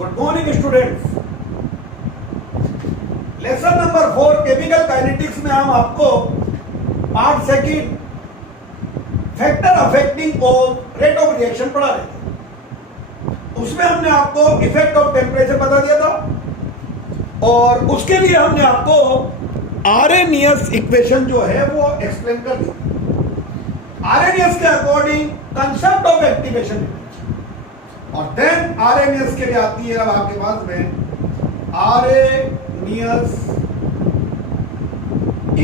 Good morning students. Lesson number 4 chemical kinetics में हम आपको part second factor affecting of rate of reaction पढ़ा रहे थे। उसमें हमने आपको इफेक्ट ऑफ टेम्परेचर बता दिया था और उसके लिए हमने आपको आरेनियस इक्वेशन जो है वो एक्सप्लेन कर दी। आरेनियस के अकॉर्डिंग कंसेप्ट ऑफ एक्टिवेशन और देन आरएनएस के लिए आती है अब आपके पास में Arrhenius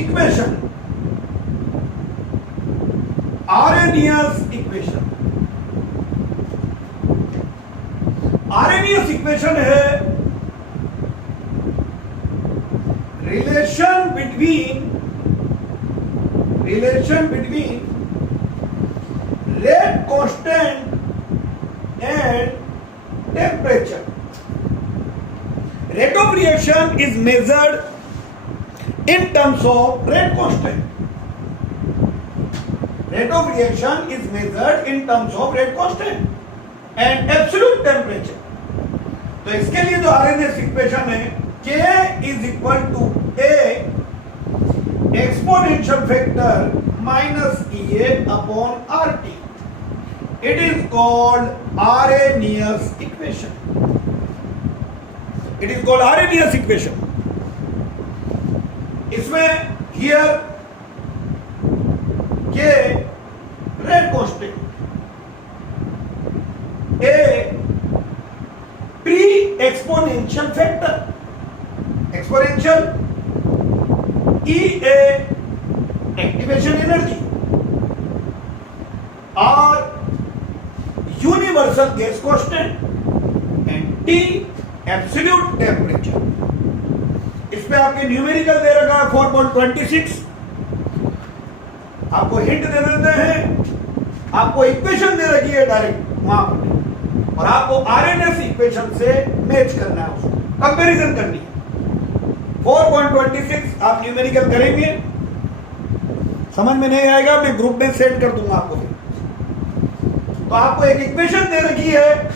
equation. Arrhenius equation, Arrhenius equation है relation between rate constant and temperature. Rate of reaction is measured in terms of rate constant. Rate of reaction is measured in terms of rate constant and absolute temperature. तो इसके लिए जो RNS equation है K is equal to A exponential factor minus EA upon RT. It is called Arrhenius equation. It is called Arrhenius equation. इसमें here K rate constant, A pre-exponential factor, exponential, EA activation energy, R universal gas constant and T absolute temperature. इसमें आपके numerical दे रखा है 4.26। आपको hint दे देते हैं, आपको equation दे रखी है डायरेक्ट वहां पर और आपको आरएनएस इक्वेशन से मैच करना है, उसको कंपैरिजन करनी है। 4.26 आप न्यूमेरिकल करेंगे, समझ में नहीं आएगा मैं ग्रुप में सेट कर दूंगा आपको। तो आपको एक इक्वेशन दे रखी है,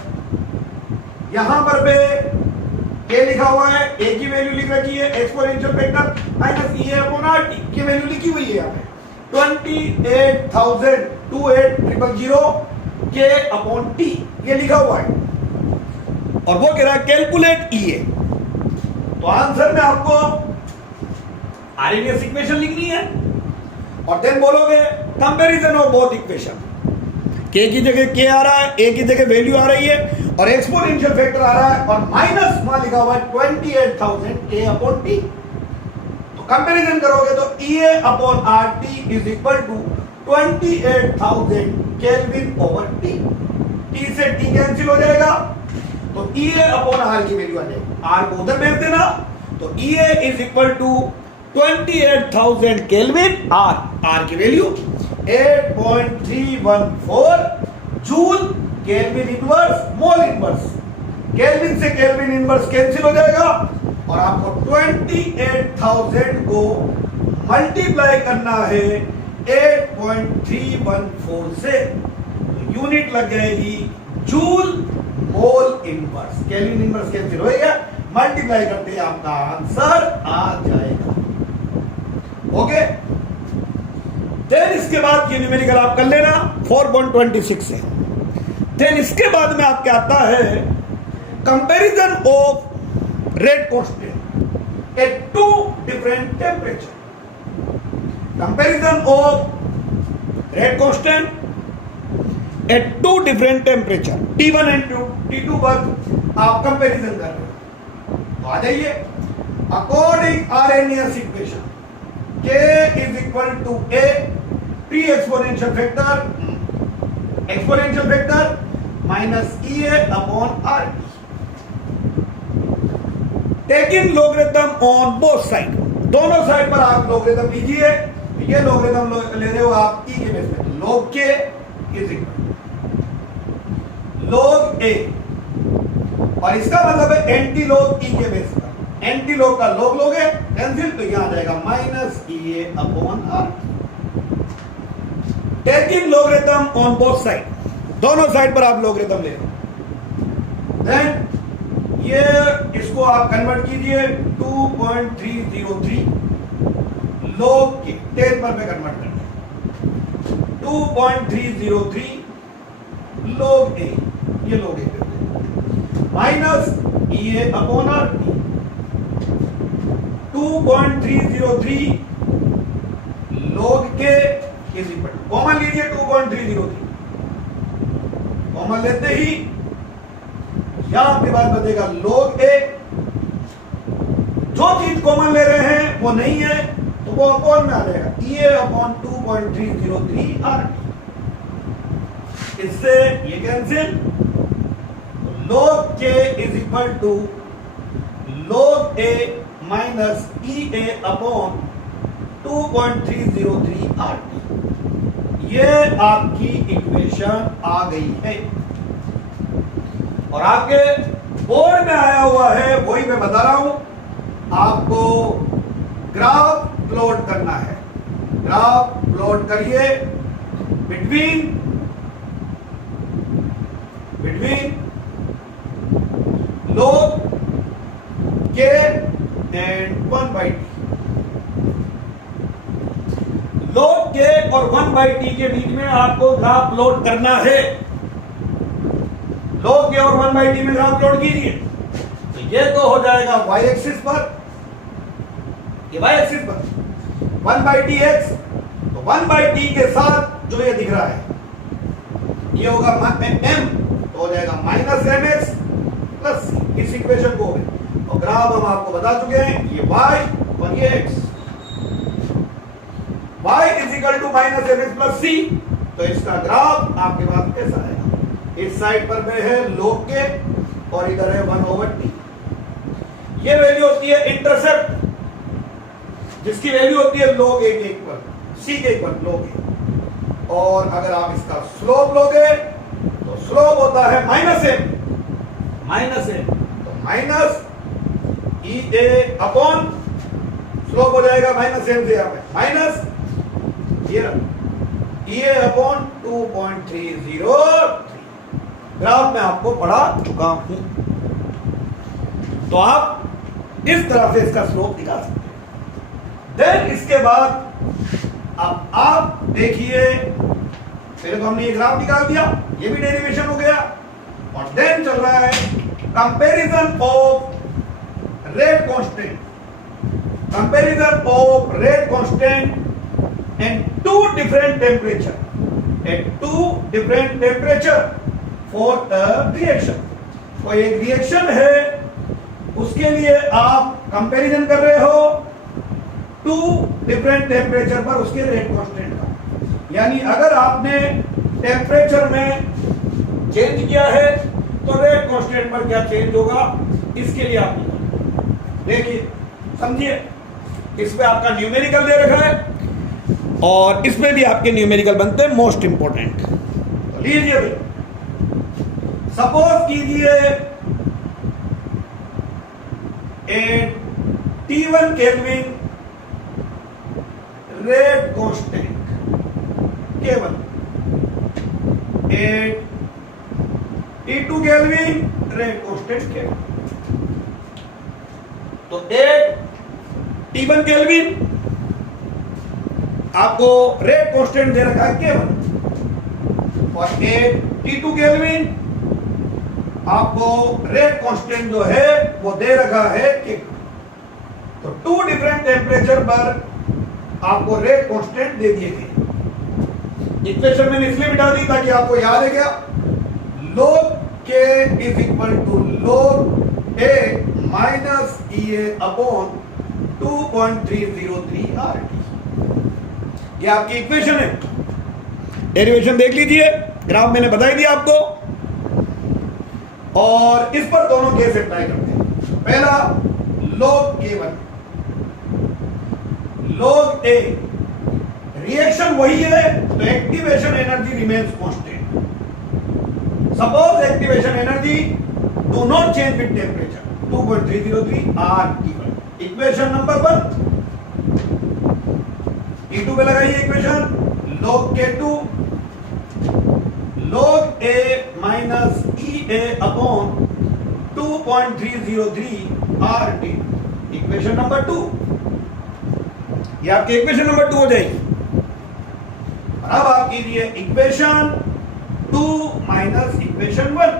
यहां पर पे A लिखा हुआ है, A की वैल्यू लिख रखी है exponential factor minus E upon RT की वैल्यू लिखी हुई है यहाँ पे 28,000 K अपॉन T ये लिखा हुआ है और वो कह रहा है कैलकुलेट EA। तो आंसर में आपको आरएनएस इक्वेशन लिखनी है और देन बोलोगे comparison of both equation. K की जगह K आ रहा है, A की जगह वैल्यू आ रही है और एक्सपोनेंशियल फैक्टर आ रहा है और माइनस वहां लिखा हुआ है 28,000 K अपॉन T। तो कंपैरिजन करोगे तो EA upon RT is equal to 28,000 kelvin over T। T से T कैंसिल हो जाएगा तो EA अपॉन R की वैल्यू आ जाएगी, R को उधर भेज देना तो EA is equal to 28,000 kelvin, R की value 8.314 joule kelvin inverse mole inverse. Kelvin से केल्विन इनवर्स कैंसिल हो जाएगा और आपको 28,000 को मल्टीप्लाई करना है 8.314 से, तो यूनिट लग जाएगी joule mole inverse. Kelvin inverse cancel हो गया, मल्टीप्लाई करते हैं आपका आंसर आ जाएगा। ओके, देन इसके बाद ये न्यूमेरिकल आप कर लेना 4.26 से। देन इसके बाद में आपके आता है comparison of rate constant at two different temperature. Comparison of rate constant at two different temperature T1 and T2 पर आप कंपैरिजन कर रहे हो। तो आ जाइए, according RNS equation K is equal to A pre-exponential factor minus EA upon RT. Taking logarithm on both sides, दोनों side पर आप लोगरिथम लीजिए। ये लोगरिथम ले रहे हो आप E के बेस पे, log K is equal log A और इसका मतलब है एंटी लॉग E के बेस पर। एंटी लॉग का लॉग लोगे कैंसिल तो यहां आ जाएगा minus EA upon R। Taking logarithm on both side, दोनों साइड पर आप लोगरिथम ले लो। देन ये इसको आप कन्वर्ट कीजिए 2.303 log के 10 पर में कन्वर्ट करना है 2.303 log a, ये log a माइनस ये अपॉन आर 2.303 log के इज इक्वल कॉमन लीजिए 2.303 कॉमन लेते ही यहां आपके पास बचेगा log a, जो चीज कॉमन ले रहे हैं वो नहीं है तो वो अपॉन में आ जाएगा ये अपॉन 2.303 आर, इससे ये cancel, log k is equal to log a minus E A upon 2.303 R, ये आपकी इक्वेशन आ गई है। और आपके बोर्ड में आया हुआ है, वही मैं बता रहा हूं, आपको ग्राफ प्लॉट करना है। ग्राफ प्लॉट करिए between log k and 1/t। log k और 1/t के बीच में आपको ग्राफ प्लॉट करना है। log k और 1/t में ग्राफ प्लॉट कीजिए तो ये तो हो जाएगा y एक्सिस पर, ये y एक्सिस पर 1/tx, तो 1/t के साथ जो ये दिख रहा है ये होगा m, तो हो जाएगा माइनस mx प्लस इस इक्वेशन को, और ग्राफ हम आपको बता चुके हैं ये y और ये x, y is equal to minus mx plus c, तो इसका ग्राफ आपके पास ऐसा आएगा। इस साइड पर में है log k और इधर है 1/t। ये वैल्यू होती है इंटरसेप्ट, जिसकी वैल्यू होती है log a के इक्वल, c के इक्वल log a। और अगर आप इसका स्लोप लोगे तो स्लोप होता है माइनस m, तो minus E A upon slope हो जाएगा माइनस m से यहां पे माइनस ये ई ए अपॉन 2.303। ग्राफ में आपको पढ़ा चुका हूं, तो आप इस तरह से इसका स्लोप निकाल सकते हैं। देन इसके बाद अब आप देखिए, पहले तो हमने ये ग्राफ निकाल दिया, ये भी डेरिवेशन हो गया, और देन चल रहा है comparison of rate constant, comparison of rate constant and two different temperature, at two different temperature for a reaction. कोई एक रिएक्शन है, उसके लिए आप कंपैरिजन कर रहे हो टू डिफरेंट टेम्परेचर पर उसके रेट कांस्टेंट का, यानी अगर आपने टेम्परेचर में चेंज किया है तो रेट कांस्टेंट पर क्या चेंज होगा, इसके लिए आप देखिए, समझिए। इसमें आपका न्यूमेरिकल दे रखा है और इसमें भी आपके न्यूमेरिकल बनते हैं मोस्ट इंपोर्टेंट। तो लीजिए भाई, सपोज कीजिए T1 kelvin rate constant K1, T2 kelvin rate constant K1। तो T1 केल्विन आपको रेट कांस्टेंट दे रखा है K1, और T2 केल्विन आपको रेट कांस्टेंट जो है वो दे रखा है K2। तो टू डिफरेंट टेम्परेचर पर आपको रेट कांस्टेंट दे दिए गए। इक्वेशन मैंने इसलिए बिठा दी ताकि आपको याद है क्या, log k is equal to log a minus E A upon 2.303 RT। ये आपकी इक्वेशन है। डेरिवेशन देख लीजिए, ग्राफ मैंने बताई दिया आपको, और इस पर दोनों केस अप्लाई करते हैं। पहला log k1, log a, reaction वही है तो activation energy remains constant. Suppose activation energy do not change with temperature 2.303 RT। Equation number 1 T2 पे लगाइए equation, log k2 log a minus E A upon 2.303 RT, equation number 2। ये आपकी equation number 2 हो जाएगी। अब आप कीजिए इक्वेशन 2 माइनस इक्वेशन 1।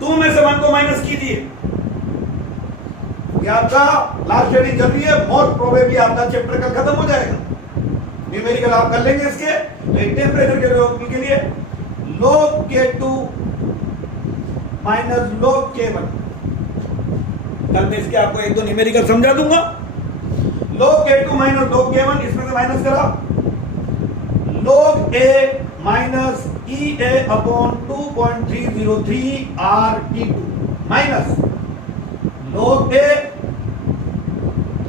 2 में से 1 को माइनस कीजिए। ये आपका लास्ट स्टडी चल रही है, मोस्ट प्रोबेबली आपका चैप्टर कल खत्म हो जाएगा। न्यूमेरिकल आप कर लेंगे इसके। तो एक टेम्परेचर के लिए log K2 minus log K1। कल मैं इसके आपको एक दो न्यूमेरिकल समझा दूंगा। log K2 minus log K1, इसमें से माइनस करा log A minus EA upon 2.303 RT2 minus log A,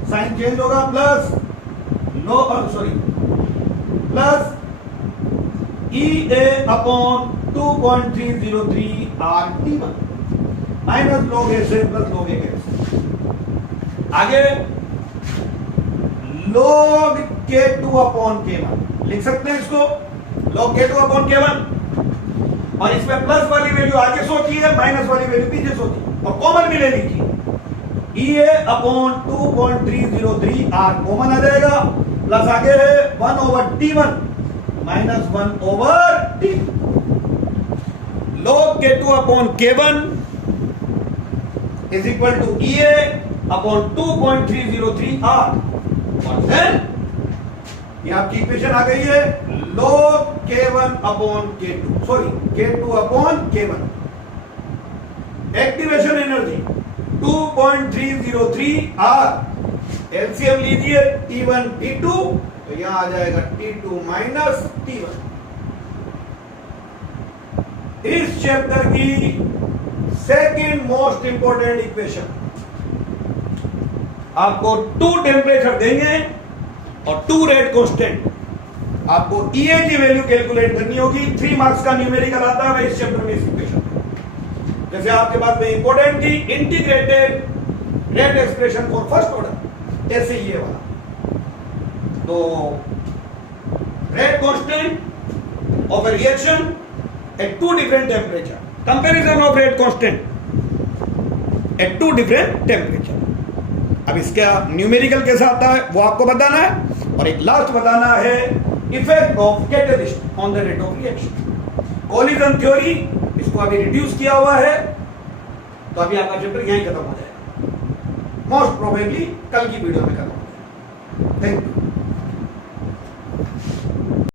sign change होगा, plus plus EA upon 2.303 RT1 minus log A से प्लस log A के। आगे log K2 अपॉन K1 लिख सकते हैं इसको, log K2 अपॉन K1, और इसमें प्लस वाली वैल्यू आगे सोची है, माइनस वाली वैल्यू पीछे सोची, और कॉमन भी ले लीजिए। EA अपॉन 2.303 R कॉमन आ जाएगा, प्लस आगे है 1 over T1 minus 1 over T। log K2 upon K1 is equal to EA upon 2.303 R, और देन ये आपकी इक्वेशन आ गई है log K1 upon K2, sorry K2 upon K1। Activation energy 2.303 R, LCM लीजिए T1 T2, तो यहां आ जाएगा T2 माइनस T1। इस चैप्टर की सेकंड मोस्ट इंपोर्टेंट इक्वेशन, आपको 2 टेम्परेचर देंगे और 2 रेट कांस्टेंट, आपको EA की वैल्यू कैलकुलेट करनी होगी। 3 मार्क्स का न्यूमेरिकल आता है इस चैप्टर में, इस इक्वेशन। जैसे आपके पास में इंपोर्टेंट थी integrated rate expression for first order, ऐसे ये वाला। तो rate constant of A reaction at 2 different temperature, comparison of rate constant eight 2 different temperature. अब इसका न्यूमेरिकल कैसा आता है वो आपको बताना है, और एक लास्ट बताना है effect of catalyst on the rate of reaction. Collision theory, इसको अभी रिड्यूस किया हुआ है, तो अभी आपका चैप्टर यहीं खत्म हो जाएगा, मोस्ट प्रोबेबली कल की वीडियो में खत्म हो जाएगा। Thank you.